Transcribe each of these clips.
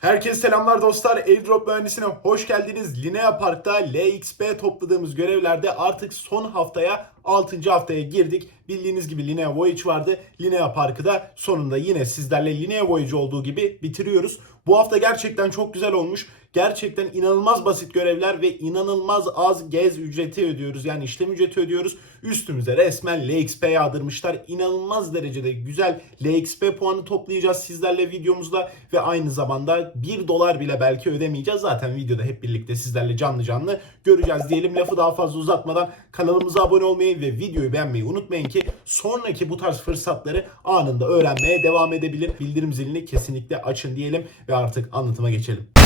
Herkese selamlar dostlar. Airdrop mühendisine hoş geldiniz. Linea Park'ta LXP topladığımız görevlerde artık son haftaya 6. haftaya girdik. Bildiğiniz gibi Linea Voyage vardı. Linea Park'ı da sonunda yine sizlerle Linea Voyage olduğu gibi bitiriyoruz. Bu hafta gerçekten çok güzel olmuş. Gerçekten inanılmaz basit görevler ve inanılmaz az gez ücreti ödüyoruz. Yani işlem ücreti ödüyoruz. Üstümüze resmen LXP yağdırmışlar. İnanılmaz derecede güzel LXP puanı toplayacağız sizlerle videomuzda ve aynı zamanda 1 dolar bile belki ödemeyeceğiz. Zaten videoda hep birlikte sizlerle canlı canlı göreceğiz diyelim. Lafı daha fazla uzatmadan kanalımıza abone olmayı ve videoyu beğenmeyi unutmayın ki sonraki bu tarz fırsatları anında öğrenmeye devam edebilir. Bildirim zilini kesinlikle açın diyelim ve artık anlatıma geçelim.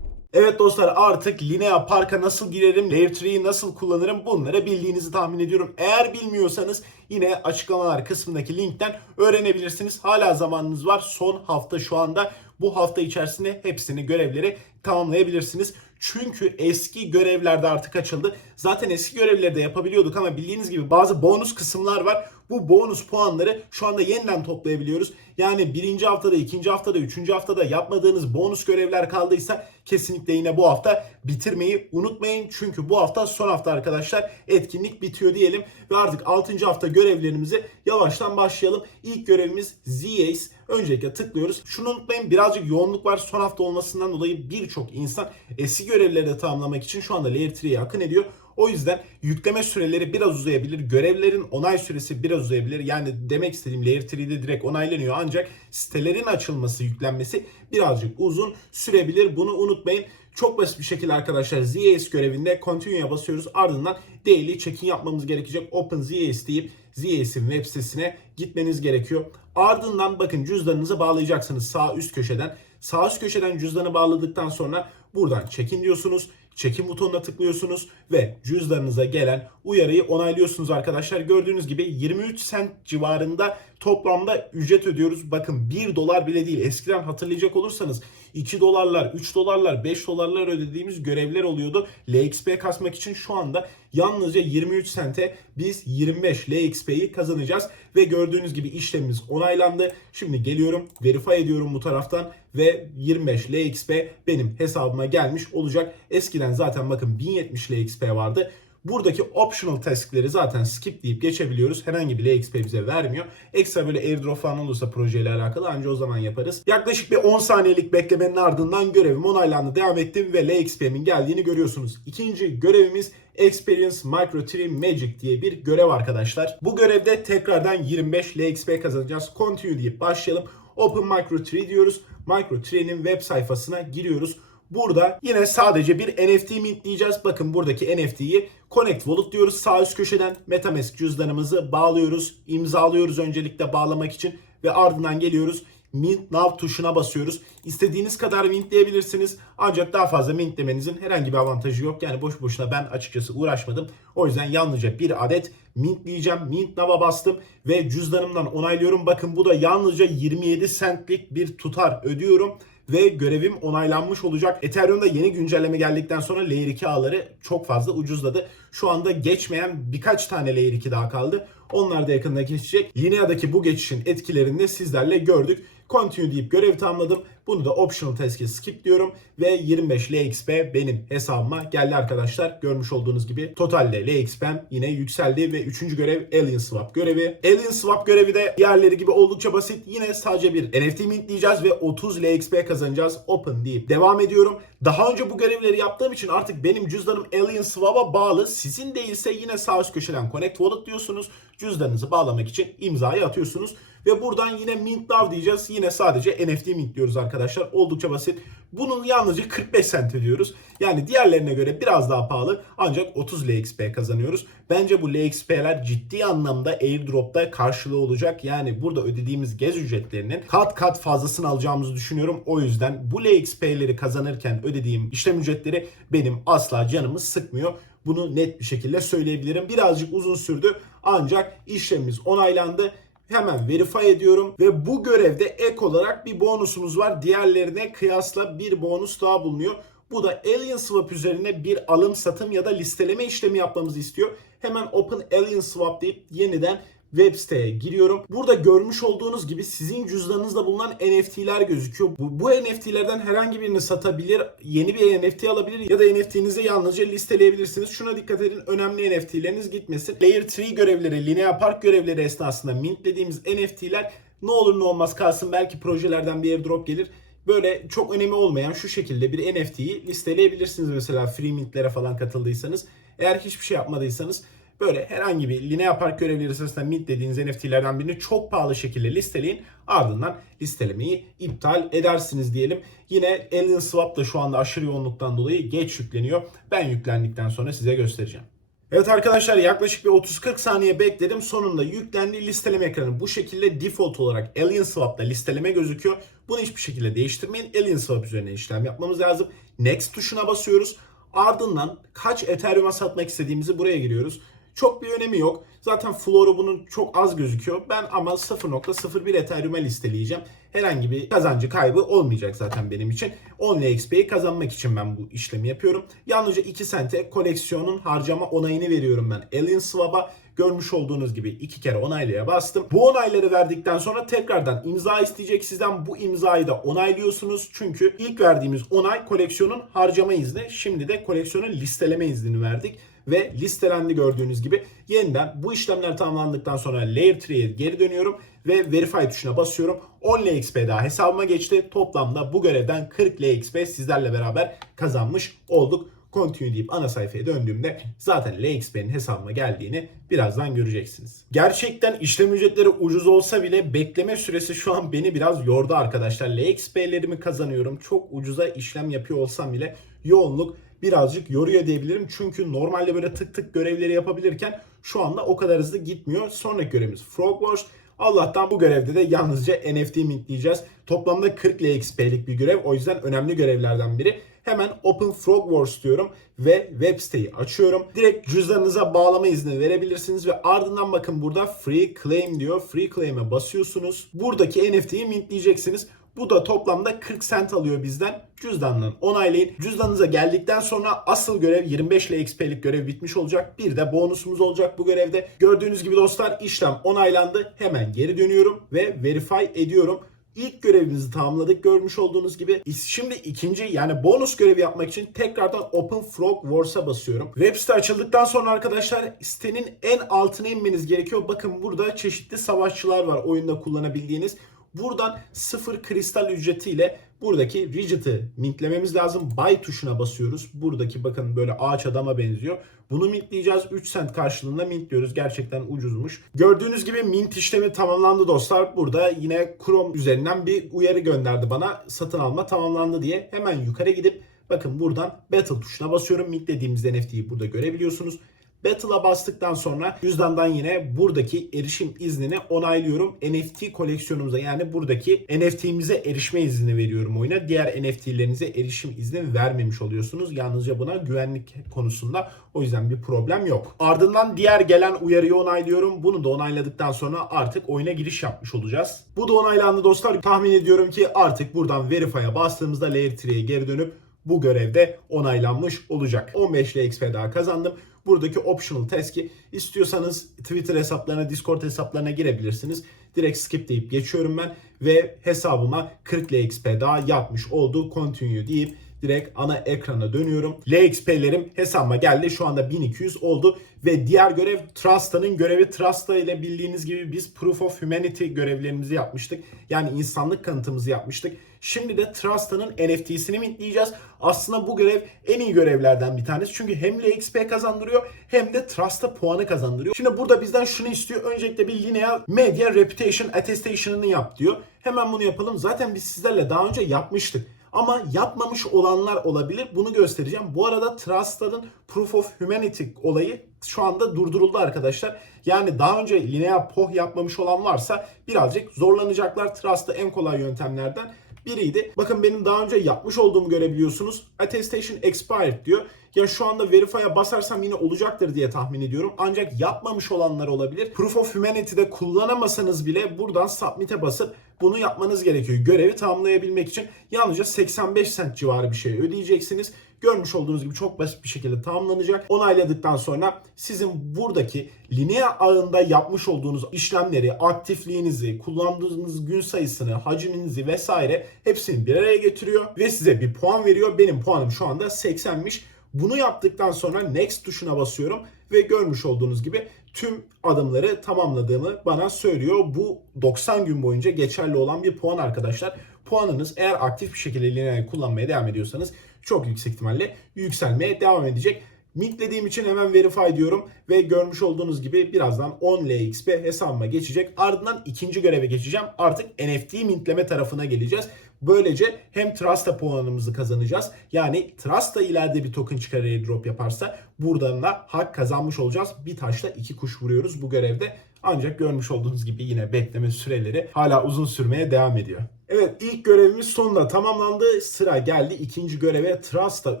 Evet dostlar artık Linea Park'a nasıl girerim, Layer 3'yi nasıl kullanırım bunları bildiğinizi tahmin ediyorum. Eğer bilmiyorsanız yine açıklamalar kısmındaki linkten öğrenebilirsiniz. Hala zamanınız var. Son hafta şu anda. Bu hafta içerisinde hepsini görevleri tamamlayabilirsiniz. Çünkü eski görevlerde artık açıldı. Zaten eski görevleri de yapabiliyorduk ama bildiğiniz gibi bazı bonus kısımlar var. Bu bonus puanları şu anda yeniden toplayabiliyoruz. Yani birinci haftada, ikinci haftada, üçüncü haftada yapmadığınız bonus görevler kaldıysa kesinlikle yine bu hafta bitirmeyi unutmayın. Çünkü bu hafta son hafta arkadaşlar etkinlik bitiyor diyelim. Ve artık 6. hafta görevlerimizi yavaştan başlayalım. İlk görevimiz ZACE. Öncelikle tıklıyoruz. Şunu unutmayın birazcık yoğunluk var. Son hafta olmasından dolayı birçok insan eski görevleri de tamamlamak için şu anda Layer 3'ye akın ediyor. O yüzden yükleme süreleri biraz uzayabilir. Görevlerin onay süresi biraz uzayabilir. Yani demek istediğim Layer 3'de direkt onaylanıyor. Ancak sitelerin açılması, yüklenmesi birazcık uzun sürebilir. Bunu unutmayın. Çok basit bir şekilde arkadaşlar ZAS görevinde Continue'ya basıyoruz. Ardından daily check-in yapmamız gerekecek. Open ZAS deyip ZAS'in web sitesine gitmeniz gerekiyor. Ardından bakın cüzdanınızı bağlayacaksınız sağ üst köşeden. Sağ üst köşeden cüzdanı bağladıktan sonra buradan check-in diyorsunuz. Check-in butonuna tıklıyorsunuz ve cüzdanınıza gelen uyarıyı onaylıyorsunuz arkadaşlar. Gördüğünüz gibi 23 cent civarında toplamda ücret ödüyoruz. Bakın 1 dolar bile değil. Eskiden hatırlayacak olursanız 2 dolarlar, 3 dolarlar, 5 dolarlar ödediğimiz görevler oluyordu. LXP kasmak için şu anda yalnızca 23 sente biz 25 LXP'yi kazanacağız. Ve gördüğünüz gibi işlemimiz onaylandı. Şimdi geliyorum, verify ediyorum bu taraftan ve 25 LXP benim hesabıma gelmiş olacak. Eskiden zaten bakın 1070 LXP vardı. Buradaki optional task'leri zaten skip deyip geçebiliyoruz. Herhangi bir LXP bize vermiyor. Ekstra böyle airdrop falan olursa projeyle alakalı anca o zaman yaparız. Yaklaşık bir 10 saniyelik beklemenin ardından görevim onaylandı. Devam ettim ve LXP'min geldiğini görüyorsunuz. İkinci görevimiz Experience Micro 3 Magic diye bir görev arkadaşlar. Bu görevde tekrardan 25 LXP kazanacağız. Continue deyip başlayalım. Open Micro 3 diyoruz. Micro 3'nin web sayfasına giriyoruz. Burada yine sadece bir NFT mintleyeceğiz. Bakın buradaki NFT'yi Connect Wallet diyoruz. Sağ üst köşeden Metamask cüzdanımızı bağlıyoruz. imzalıyoruz öncelikle bağlamak için ve ardından geliyoruz. Mint Now tuşuna basıyoruz. İstediğiniz kadar mintleyebilirsiniz. Ancak daha fazla mintlemenizin herhangi bir avantajı yok. Yani boş boşuna ben açıkçası uğraşmadım. O yüzden yalnızca bir adet mintleyeceğim. Mint Now'a bastım ve cüzdanımdan onaylıyorum. Bakın bu da yalnızca 27 centlik bir tutar ödüyorum ve görevim onaylanmış olacak. Ethereum'da yeni güncelleme geldikten sonra Layer 2 ağları çok fazla ucuzladı. Şu anda geçmeyen birkaç tane Layer 2 daha kaldı. Onlar da yakında geçecek. Linea'daki bu geçişin etkilerini de sizlerle gördük. Continue deyip görevi tamamladım. Bunu da optional task'e skip diyorum. Ve 25 LXP benim hesabıma geldi arkadaşlar. Görmüş olduğunuz gibi totalde LXP'm yine yükseldi. Ve 3. görev Alien Swap görevi. Alien Swap görevi de diğerleri gibi oldukça basit. Yine sadece bir NFT mintleyeceğiz ve 30 LXP kazanacağız. Open deyip devam ediyorum. Daha önce bu görevleri yaptığım için artık benim cüzdanım Alien Swap'a bağlı. Sizin değilse yine sağ üst köşeden Connect Wallet diyorsunuz. Cüzdanınızı bağlamak için imzayı atıyorsunuz. Ve buradan yine Mint Now diyeceğiz. Yine sadece NFT mintliyoruz arkadaşlar. Oldukça basit. Bunun yalnızca 45 cent ödüyoruz. Yani diğerlerine göre biraz daha pahalı. Ancak 30 LXP kazanıyoruz. Bence bu LXP'ler ciddi anlamda airdropta karşılığı olacak. Yani burada ödediğimiz gez ücretlerinin kat kat fazlasını alacağımızı düşünüyorum. O yüzden bu LXP'leri kazanırken ödediğim işlem ücretleri benim asla canımı sıkmıyor. Bunu net bir şekilde söyleyebilirim. Birazcık uzun sürdü ancak işlemimiz onaylandı hemen verify ediyorum ve bu görevde ek olarak bir bonusumuz var. Diğerlerine kıyasla bir bonus daha bulunuyor. Bu da Alien Swap üzerine bir alım satım ya da listeleme işlemi yapmamızı istiyor. Hemen Open Alien Swap deyip yeniden web siteye giriyorum. Burada görmüş olduğunuz gibi sizin cüzdanınızda bulunan NFT'ler gözüküyor. Bu, bu NFT'lerden herhangi birini satabilir, yeni bir NFT alabilir ya da NFT'nizi yalnızca listeleyebilirsiniz. Şuna dikkat edin. Önemli NFT'leriniz gitmesin. Layer 3 görevleri, Linea Park görevleri esnasında mintlediğimiz NFT'ler ne olur ne olmaz kalsın. Belki projelerden bir airdrop gelir böyle çok önemi olmayan şu şekilde bir NFT'yi listeleyebilirsiniz mesela free mintlere falan katıldıysanız. Eğer hiçbir şey yapmadıysanız böyle herhangi bir Linea Park görevleri sırasında mint dediğiniz NFT'lerden birini çok pahalı şekilde listeleyin. Ardından listelemeyi iptal edersiniz diyelim. Yine Alien Swap da şu anda aşırı yoğunluktan dolayı geç yükleniyor. Ben yüklendikten sonra size göstereceğim. Evet arkadaşlar yaklaşık bir 30-40 saniye bekledim. Sonunda yüklendi listeleme ekranı. Bu şekilde default olarak Alien Swap'ta listeleme gözüküyor. Bunu hiçbir şekilde değiştirmeyin. Alien Swap üzerine işlem yapmamız lazım. Next tuşuna basıyoruz. Ardından kaç Ethereum'a satmak istediğimizi buraya giriyoruz. Çok bir önemi yok. Zaten floor'u bunun çok az gözüküyor. Ben ama 0.01 Ethereum'a listeleyeceğim. Herhangi bir kazancı kaybı olmayacak zaten benim için. Only XP'yi kazanmak için ben bu işlemi yapıyorum. Yalnızca 2 sente koleksiyonun harcama onayını veriyorum ben Alien Swap'a. Görmüş olduğunuz gibi iki kere onaylaya bastım. Bu onayları verdikten sonra tekrardan imza isteyecek sizden. Bu imzayı da onaylıyorsunuz. Çünkü ilk verdiğimiz onay koleksiyonun harcama izni. Şimdi de koleksiyonun listeleme iznini verdik ve listelendi gördüğünüz gibi. Yeniden bu işlemler tamamlandıktan sonra Layer 3'ye geri dönüyorum ve Verify tuşuna basıyorum. 10 LXP daha hesabıma geçti. Toplamda bu görevden 40 LXP sizlerle beraber kazanmış olduk. Continue deyip ana sayfaya döndüğümde zaten LXP'nin hesabıma geldiğini birazdan göreceksiniz. Gerçekten işlem ücretleri ucuz olsa bile bekleme süresi şu an beni biraz yordu arkadaşlar. LXP'lerimi kazanıyorum. Çok ucuza işlem yapıyor olsam bile yoğunluk birazcık yoruyor diyebilirim. Çünkü normalde böyle tık tık görevleri yapabilirken şu anda o kadar hızlı gitmiyor. Sonraki görevimiz Frog Wars. Allah'tan bu görevde de yalnızca NFT mintleyeceğiz. Toplamda 40 LXP'lik bir görev. O yüzden önemli görevlerden biri. Hemen Open Frog Wars diyorum ve web siteyi açıyorum. Direkt cüzdanınıza bağlama izni verebilirsiniz ve ardından bakın burada Free Claim diyor. Free Claim'e basıyorsunuz. Buradaki NFT'yi mintleyeceksiniz. Bu da toplamda 40 cent alıyor bizden. Cüzdandan onaylayın. Cüzdanınıza geldikten sonra asıl görev 25 LXP'lik görev bitmiş olacak. Bir de bonusumuz olacak bu görevde. Gördüğünüz gibi dostlar işlem onaylandı. Hemen geri dönüyorum ve verify ediyorum. İlk görevimizi tamamladık görmüş olduğunuz gibi. Şimdi ikinci yani bonus görevi yapmak için tekrardan Open Frog Wars'a basıyorum. Web site açıldıktan sonra arkadaşlar sitenin en altına inmeniz gerekiyor. Bakın burada çeşitli savaşçılar var oyunda kullanabildiğiniz. Buradan sıfır kristal ücretiyle buradaki widget'ı mintlememiz lazım. Buy tuşuna basıyoruz. Buradaki bakın böyle ağaç adama benziyor. Bunu mintleyeceğiz. 3 cent karşılığında mintliyoruz. Gerçekten ucuzmuş. Gördüğünüz gibi mint işlemi tamamlandı dostlar. Burada yine Chrome üzerinden bir uyarı gönderdi bana. Satın alma tamamlandı diye. Hemen yukarı gidip bakın buradan Battle tuşuna basıyorum. Mintlediğimiz NFT'yi burada görebiliyorsunuz. Battle'a bastıktan sonra cüzdandan yine buradaki erişim iznini onaylıyorum. NFT koleksiyonumuza yani buradaki NFT'mize erişme izni veriyorum oyuna. Diğer NFT'lerinize erişim izni vermemiş oluyorsunuz. Yalnızca buna güvenlik konusunda o yüzden bir problem yok. Ardından diğer gelen uyarıyı onaylıyorum. Bunu da onayladıktan sonra artık oyuna giriş yapmış olacağız. Bu da onaylandı dostlar. Tahmin ediyorum ki artık buradan Verify'a bastığımızda Layer 3'ye geri dönüp bu görevde onaylanmış olacak. 15 LXP daha kazandım. Buradaki optional task'i istiyorsanız Twitter hesaplarına, Discord hesaplarına girebilirsiniz. Direkt skip deyip geçiyorum ben ve hesabıma 40 LXP daha yapmış oldu. Continue deyip direkt ana ekrana dönüyorum. LXP'lerim hesabıma geldi. Şu anda 1200 oldu. Ve diğer görev Trusta'nın görevi Trusta ile bildiğiniz gibi biz Proof of Humanity görevlerimizi yapmıştık. Yani insanlık kanıtımızı yapmıştık. Şimdi de Trusta'nın NFT'sini mintleyeceğiz. Aslında bu görev en iyi görevlerden bir tanesi. Çünkü hem LXP kazandırıyor hem de Trust'a puanı kazandırıyor. Şimdi burada bizden şunu istiyor. Öncelikle bir Linea Media Reputation Attestation'ını yap diyor. Hemen bunu yapalım. Zaten biz sizlerle daha önce yapmıştık. Ama yapmamış olanlar olabilir. Bunu göstereceğim. Bu arada Trust'ın Proof of Humanity olayı şu anda durduruldu arkadaşlar. Yani daha önce Linea POH yapmamış olan varsa birazcık zorlanacaklar. Trust'ı en kolay yöntemlerden biriydi. Bakın benim daha önce yapmış olduğumu görebiliyorsunuz. Attestation expired diyor. Ya şu anda Verify'a basarsam yine olacaktır diye tahmin ediyorum. Ancak yapmamış olanlar olabilir. Proof of Humanity'de kullanamasanız bile buradan Submit'e basıp bunu yapmanız gerekiyor. Görevi tamamlayabilmek için yalnızca 85 cent civarı bir şey ödeyeceksiniz. görmüş olduğunuz gibi çok basit bir şekilde tamamlanacak. Onayladıktan sonra sizin buradaki Linea ağında yapmış olduğunuz işlemleri, aktifliğinizi, kullandığınız gün sayısını, hacminizi vesaire hepsini bir araya getiriyor ve size bir puan veriyor. Benim puanım şu anda 80'miş. Bunu yaptıktan sonra next tuşuna basıyorum ve görmüş olduğunuz gibi tüm adımları tamamladığımı bana söylüyor. Bu 90 gün boyunca geçerli olan bir puan arkadaşlar. Puanınız eğer aktif bir şekilde Linea'yı kullanmaya devam ediyorsanız çok yüksek ihtimalle yükselmeye devam edecek. Mintlediğim için hemen verify diyorum ve görmüş olduğunuz gibi birazdan 10 LXP hesabıma geçecek. Ardından ikinci göreve geçeceğim. Artık NFT mintleme tarafına geleceğiz. Böylece hem Trust'a puanımızı kazanacağız. Yani Trust da ileride bir token çıkar airdrop yaparsa buradan da hak kazanmış olacağız. Bir taşla iki kuş vuruyoruz bu görevde. Ancak görmüş olduğunuz gibi yine bekleme süreleri hala uzun sürmeye devam ediyor. Evet ilk görevimiz sonunda tamamlandı. Sıra geldi ikinci göreve Trusta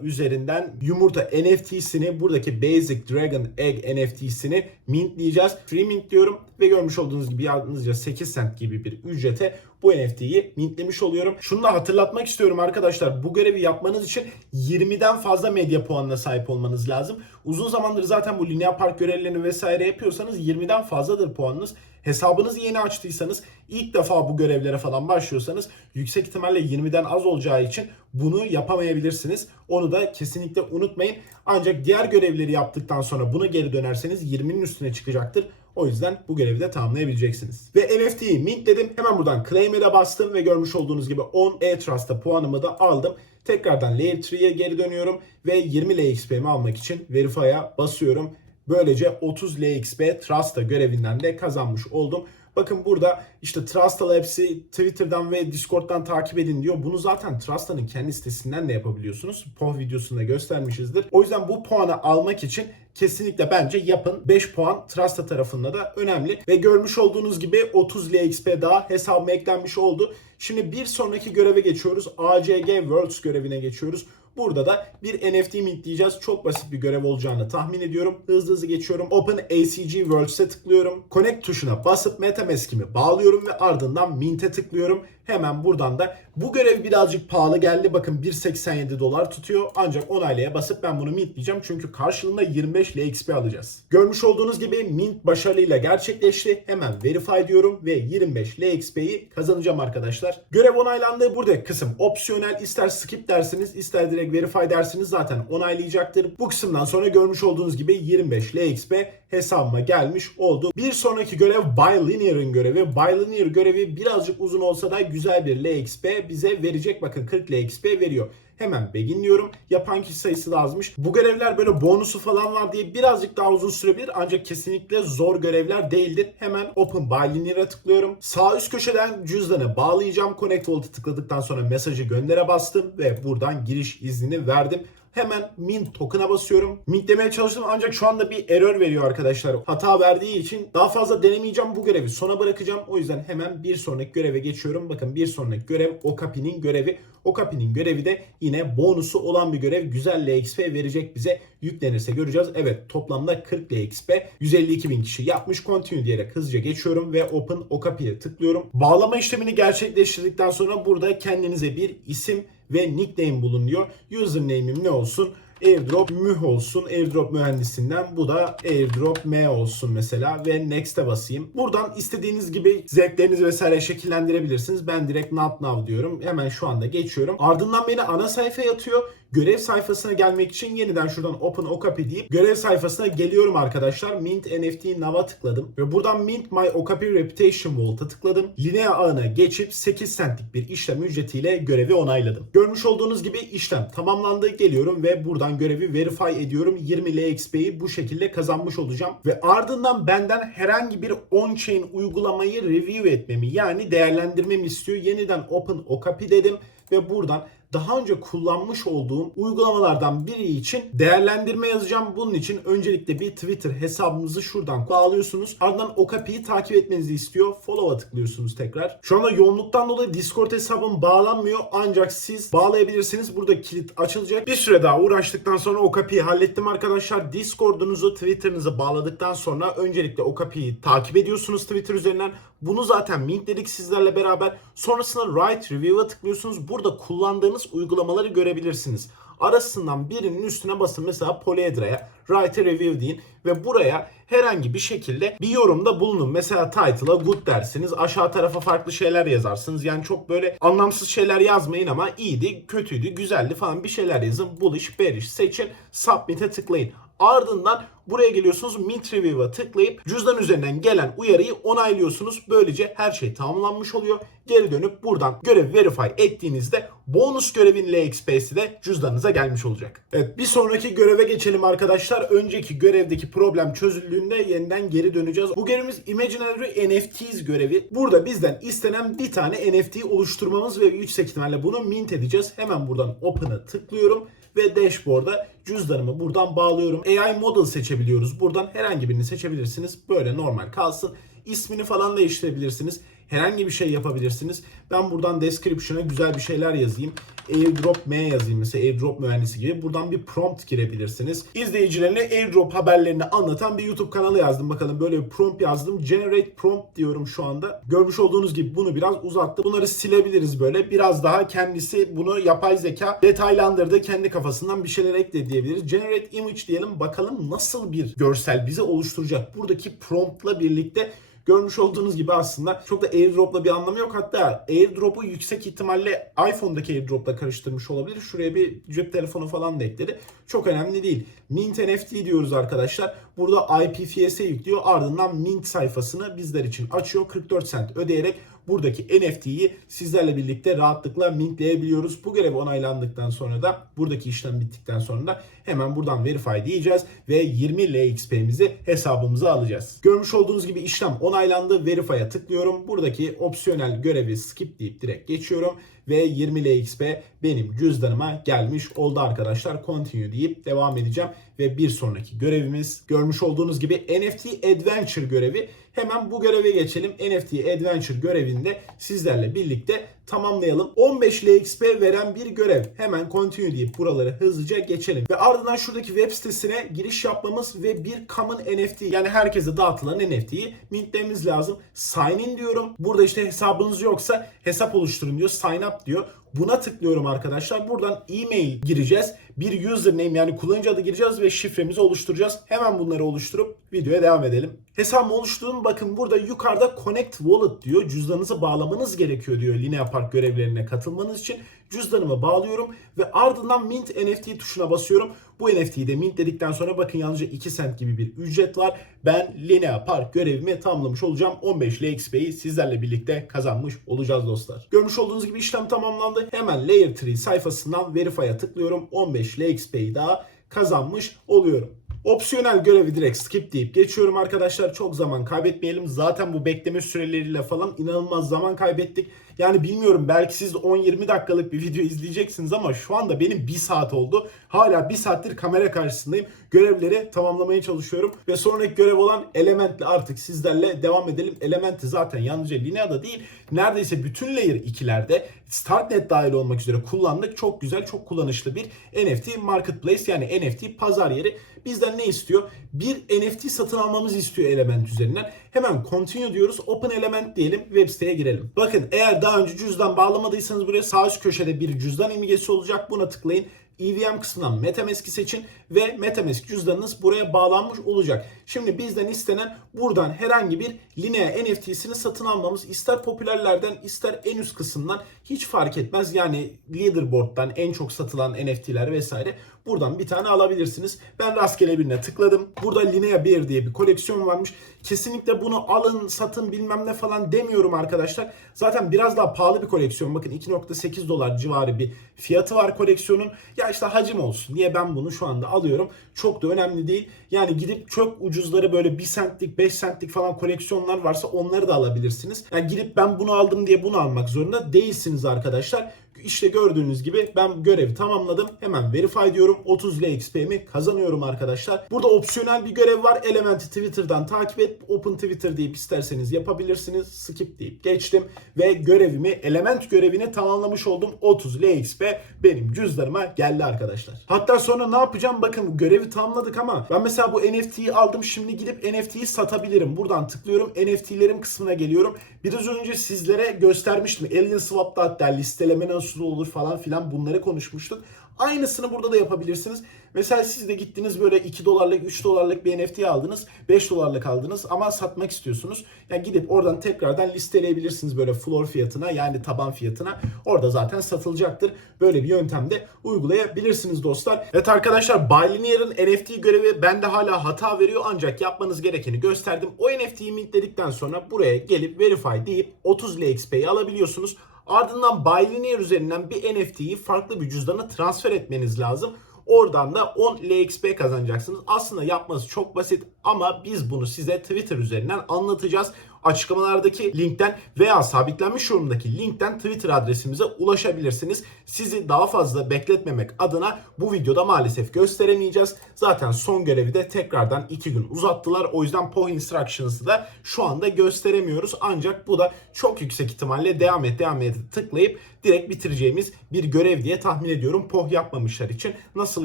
üzerinden yumurta NFT'sini buradaki Basic Dragon Egg NFT'sini mintleyeceğiz. Free mint diyorum ve görmüş olduğunuz gibi yalnızca 8 cent gibi bir ücrete bu NFT'yi mintlemiş oluyorum. Şunu da hatırlatmak istiyorum arkadaşlar. Bu görevi yapmanız için 20'den fazla medya puanına sahip olmanız lazım. Uzun zamandır zaten bu Linea Park görevlerini vesaire yapıyorsanız 20'den fazladır puanınız. Hesabınızı yeni açtıysanız ilk defa bu görevlere falan başlıyorsanız yüksek ihtimalle 20'den az olacağı için bunu yapamayabilirsiniz. Onu da kesinlikle unutmayın. Ancak diğer görevleri yaptıktan sonra buna geri dönerseniz 20'nin üstüne çıkacaktır. O yüzden bu görevi de tamamlayabileceksiniz. Ve NFT'yi mintledim. Hemen buradan claim'e de bastım ve görmüş olduğunuz gibi 10 e-Trust'a puanımı da aldım. Tekrardan Layer 3'ye geri dönüyorum ve 20 LXP'mi almak için Verify'a basıyorum. Böylece 30 LXP Trust'a görevinden de kazanmış oldum. Bakın burada işte Trust'a Labs'i Twitter'dan ve Discord'dan takip edin diyor. Bunu zaten Trusta'nın kendi sitesinden de yapabiliyorsunuz. POV videosunda göstermişizdir. O yüzden bu puanı almak için kesinlikle bence yapın. 5 puan Trusta tarafında da önemli. Ve görmüş olduğunuz gibi 30 LXP daha hesabıma eklenmiş oldu. Şimdi bir sonraki göreve geçiyoruz. ACG Worlds görevine geçiyoruz. Burada da bir NFT mintleyeceğiz. Çok basit bir görev olacağını tahmin ediyorum. Hızlı hızlı geçiyorum. Open ACG Worlds'e tıklıyorum. Connect tuşuna basıp MetaMask'imi bağlıyorum ve ardından Mint'e tıklıyorum. Hemen buradan da bu görev birazcık pahalı geldi. Bakın 1.87 dolar tutuyor. Ancak onaylaya basıp ben bunu mintleyeceğim. Çünkü karşılığında 25 LXP alacağız. Görmüş olduğunuz gibi mint başarıyla gerçekleşti. Hemen verify diyorum ve 25 LXP'yi kazanacağım arkadaşlar. Görev onaylandı. Burada kısım opsiyonel. İster skip dersiniz ister direkt verify dersiniz zaten onaylayacaktır. Bu kısımdan sonra görmüş olduğunuz gibi 25 LXP hesabıma gelmiş oldu. Bir sonraki görev Bilinear'ın görevi. Bilinear görevi birazcık uzun olsa da güzel bir LXP bize verecek. Bakın 40 LXP veriyor. Hemen beginliyorum. Yapan kişi sayısı da azmış. Bu görevler böyle bonusu falan var diye birazcık daha uzun sürebilir. Ancak kesinlikle zor görevler değildir. Hemen Open Buy Linear'a tıklıyorum. Sağ üst köşeden cüzdanı bağlayacağım. Connect Wallet'ı tıkladıktan sonra mesajı göndere bastım ve buradan giriş iznini verdim. Hemen mint token'a basıyorum. Mintlemeye çalıştım ancak şu anda bir error veriyor arkadaşlar. Hata verdiği için daha fazla denemeyeceğim bu görevi. Sona bırakacağım. O yüzden hemen bir sonraki göreve geçiyorum. Bakın bir sonraki görev Okapi'nin görevi. Okapi'nin görevi de yine bonusu olan bir görev. Güzel LXP verecek bize. Yüklenirse göreceğiz. Evet toplamda 40 LXP. 152 bin kişi yapmış. Continue diyerek hızlıca geçiyorum ve Open Okapi'ye tıklıyorum. Bağlama işlemini gerçekleştirdikten sonra burada kendinize bir isim ve nickname bulunuyor. Username'im ne olsun? Airdrop müh olsun. Airdrop mühendisinden bu da Airdrop M olsun mesela ve Next'e basayım. Buradan istediğiniz gibi zevklerinizi vesaire şekillendirebilirsiniz. Ben direkt Not Now diyorum. Hemen şu anda geçiyorum. Ardından beni ana sayfaya atıyor. Görev sayfasına gelmek için yeniden şuradan Open Okapi deyip görev sayfasına geliyorum arkadaşlar. Mint NFT Nav'a tıkladım. Ve buradan Mint My Okapi Reputation Vault'a tıkladım. Linea ağına geçip 8 centlik bir işlem ücretiyle görevi onayladım. Görmüş olduğunuz gibi işlem tamamlandı. Geliyorum ve buradan görevi verify ediyorum. 20 LXP'yi bu şekilde kazanmış olacağım. Ve ardından benden herhangi bir on-chain uygulamayı review etmemi yani değerlendirmemi istiyor. Yeniden Open Okapi dedim ve buradan daha önce kullanmış olduğum uygulamalardan biri için değerlendirme yazacağım. Bunun için öncelikle bir Twitter hesabımızı şuradan bağlıyorsunuz. Ardından Okapi'yi takip etmenizi istiyor. Follow'a tıklıyorsunuz tekrar. Şu anda yoğunluktan dolayı Discord hesabım bağlanmıyor. Ancak siz bağlayabilirsiniz. Burada kilit açılacak. Bir süre daha uğraştıktan sonra Okapi'yi hallettim arkadaşlar. Discord'unuzu Twitter'ınıza bağladıktan sonra öncelikle Okapi'yi takip ediyorsunuz Twitter üzerinden. Bunu zaten mintledik sizlerle beraber. Sonrasında Write Review'a tıklıyorsunuz. Burada kullandığınız uygulamaları görebilirsiniz. arasından birinin üstüne basın. Mesela Polyadra'ya write a review deyin ve buraya herhangi bir şekilde bir yorumda bulunun. Mesela title'a good dersiniz. Aşağı tarafa farklı şeyler yazarsınız. Yani çok böyle anlamsız şeyler yazmayın ama iyiydi, kötüydü, güzeldi falan bir şeyler yazın. Bullish, bearish seçin. Submit'e tıklayın. Ardından buraya geliyorsunuz Mint Review'a tıklayıp cüzdan üzerinden gelen uyarıyı onaylıyorsunuz. Böylece her şey tamamlanmış oluyor. Geri dönüp buradan görev verify ettiğinizde bonus görevin LXP'si de cüzdanınıza gelmiş olacak. Evet bir sonraki göreve geçelim arkadaşlar. Önceki görevdeki problem çözüldüğünde yeniden geri döneceğiz. Bu görevimiz Imaginary NFTs görevi. Burada bizden istenen bir tane NFT oluşturmamız ve yüksek ihtimalle bunu mint edeceğiz. Hemen buradan Open'a tıklıyorum ve dashboard'a cüzdanımı buradan bağlıyorum. AI model seçebiliyoruz. Buradan herhangi birini seçebilirsiniz. Böyle normal kalsın. İsmini falan değiştirebilirsiniz. Herhangi bir şey yapabilirsiniz. Ben buradan description'a güzel bir şeyler yazayım. Airdrop M yazayım mesela airdrop mühendisi gibi. Buradan bir prompt girebilirsiniz. İzleyicilerine airdrop haberlerini anlatan bir YouTube kanalı yazdım. Bakalım böyle bir prompt yazdım. Generate prompt diyorum şu anda. Görmüş olduğunuz gibi bunu biraz uzattı. Bunları silebiliriz böyle. Biraz daha kendisi bunu yapay zeka detaylandırdı. Kendi kafasından bir şeyler ekle diyebiliriz. Generate image diyelim. Bakalım nasıl bir görsel bize oluşturacak. Buradaki promptla birlikte Görmüş olduğunuz gibi aslında çok da airdrop'la bir anlamı yok. Hatta airdrop'u yüksek ihtimalle iPhone'daki airdrop'la karıştırmış olabilir. Şuraya bir cep telefonu falan da ekledi. Çok önemli değil. Mint NFT diyoruz arkadaşlar. Burada IPFS'e yüklüyor. Ardından Mint sayfasını bizler için açıyor. 44 cent ödeyerek buradaki NFT'yi sizlerle birlikte rahatlıkla mintleyebiliyoruz. Bu görev onaylandıktan sonra da buradaki işlem bittikten sonra da hemen buradan verify diyeceğiz ve 20 LXP'mizi hesabımıza alacağız. Görmüş olduğunuz gibi işlem onaylandı. Verify'a tıklıyorum. Buradaki opsiyonel görevi skip deyip direkt geçiyorum ve 20 LXP benim cüzdanıma gelmiş oldu arkadaşlar. Continue deyip devam edeceğim ve bir sonraki görevimiz görmüş olduğunuz gibi NFT Adventure görevi. Hemen bu göreve geçelim. NFT Adventure görevinde sizlerle birlikte tamamlayalım. 15 LXP veren bir görev. Hemen continue deyip buraları hızlıca geçelim. Ve ardından şuradaki web sitesine giriş yapmamız ve bir common NFT yani herkese dağıtılan NFT'yi mintlememiz lazım. Sign in diyorum. Burada işte hesabınız yoksa hesap oluşturun diyor. Sign up diyor. Buna tıklıyorum arkadaşlar. Buradan e-mail gireceğiz. Bir username yani kullanıcı adı gireceğiz ve şifremizi oluşturacağız. Hemen bunları oluşturup videoya devam edelim. Hesabımı oluşturdum. Bakın burada yukarıda Connect Wallet diyor. Cüzdanınızı bağlamanız gerekiyor diyor Linea Park görevlerine katılmanız için. Cüzdanımı bağlıyorum ve ardından Mint NFT tuşuna basıyorum. Bu NFT'yi de mint dedikten sonra bakın yalnızca 2 cent gibi bir ücret var. Ben Linea Park görevimi tamamlamış olacağım. 15 LXP'yi sizlerle birlikte kazanmış olacağız dostlar. Görmüş olduğunuz gibi işlem tamamlandı. Hemen Layer 3 sayfasından Verify'a tıklıyorum. 15 LXP'yi daha kazanmış oluyorum. Opsiyonel görevi direkt skip deyip geçiyorum arkadaşlar. Çok zaman kaybetmeyelim. Zaten bu bekleme süreleriyle falan inanılmaz zaman kaybettik. Yani bilmiyorum belki siz 10-20 dakikalık bir video izleyeceksiniz ama şu anda benim 1 saat oldu. Hala 1 saattir kamera karşısındayım. Görevleri tamamlamaya çalışıyorum. Ve sonraki görev olan Element'le artık sizlerle devam edelim. Element'i zaten yalnızca Linea'da değil neredeyse bütün Layer 2'lerde Starknet dahil olmak üzere kullandık. Çok güzel, çok kullanışlı bir NFT marketplace yani NFT pazar yeri. Bizden ne istiyor? Bir NFT satın almamızı istiyor element üzerinden. Hemen continue diyoruz. Open element diyelim. Web siteye girelim. Bakın eğer daha önce cüzdan bağlamadıysanız buraya sağ üst köşede bir cüzdan imgesi olacak. Buna tıklayın. EVM kısmından MetaMask'i seçin ve MetaMask cüzdanınız buraya bağlanmış olacak. Şimdi bizden istenen buradan herhangi bir Linea NFT'sini satın almamız ister popülerlerden ister en üst kısımdan hiç fark etmez. Yani leaderboard'dan en çok satılan NFT'ler vesaire buradan bir tane alabilirsiniz. Ben rastgele birine tıkladım. Burada Linea 1 diye bir koleksiyon varmış. Kesinlikle bunu alın, satın bilmem ne falan demiyorum arkadaşlar. Zaten biraz daha pahalı bir koleksiyon. Bakın 2.8 dolar civarı bir fiyatı var koleksiyonun. Ya işte hacim olsun diye ben bunu şu anda alıyorum. Çok da önemli değil. Yani gidip çok ucuzları böyle 1 centlik 5 centlik falan koleksiyonlar varsa onları da alabilirsiniz. Yani gidip ben bunu aldım diye bunu almak zorunda değilsiniz arkadaşlar. İşte gördüğünüz gibi ben görevi tamamladım. Hemen verify diyorum. 30 LXP'mi kazanıyorum arkadaşlar. Burada opsiyonel bir görev var. Element'i Twitter'dan takip et. Open Twitter deyip isterseniz yapabilirsiniz. Skip deyip geçtim. Ve görevimi, element görevini tamamlamış oldum. 30 LXP benim cüzdanıma geldi arkadaşlar. Hatta sonra ne yapacağım? Bakın görevi tamamladık ama ben mesela bu NFT'yi aldım. Şimdi gidip NFT'yi satabilirim. Buradan tıklıyorum. NFT'lerim kısmına geliyorum. Biraz önce sizlere göstermiştim. Alien Swap'ta hatta listelemenin sonsuz olur falan filan bunları konuşmuştuk. Aynısını burada da yapabilirsiniz. Mesela siz de gittiniz böyle 2 dolarlık 3 dolarlık bir NFT aldınız. 5 dolarlık aldınız ama satmak istiyorsunuz. Yani gidip oradan tekrardan listeleyebilirsiniz böyle floor fiyatına yani taban fiyatına. Orada zaten satılacaktır. Böyle bir yöntemde uygulayabilirsiniz dostlar. Evet arkadaşlar Bilinear'ın NFT görevi bende hala hata veriyor ancak yapmanız gerekeni gösterdim. O NFT'yi mintledikten sonra buraya gelip verify deyip 30 LXP'yi alabiliyorsunuz. Ardından Bilinear üzerinden bir NFT'yi farklı bir cüzdana transfer etmeniz lazım. Oradan da 10 LXP kazanacaksınız. Aslında yapması çok basit ama biz bunu size Twitter üzerinden anlatacağız. Açıklamalardaki linkten veya sabitlenmiş yorumdaki linkten Twitter adresimize ulaşabilirsiniz. Sizi daha fazla bekletmemek adına bu videoda maalesef gösteremeyeceğiz. Zaten son görevi de tekrardan 2 gün uzattılar. O yüzden POH Instructions'ı da şu anda gösteremiyoruz. Ancak bu da çok yüksek ihtimalle devam et devam et tıklayıp direkt bitireceğimiz bir görev diye tahmin ediyorum. POH yapmamışlar için nasıl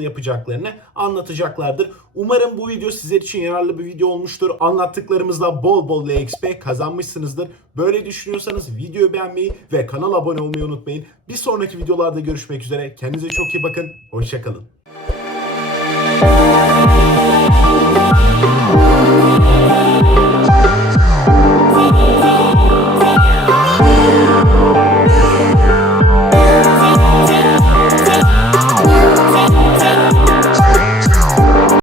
yapacaklarını anlatacaklardır. Umarım bu video sizler için yararlı bir video olmuştur. Anlattıklarımızla bol bol LXP kazanmışsınızdır. Böyle düşünüyorsanız videoyu beğenmeyi ve kanala abone olmayı unutmayın. Bir sonraki videolarda görüşmek üzere. Kendinize çok iyi bakın. Hoşçakalın.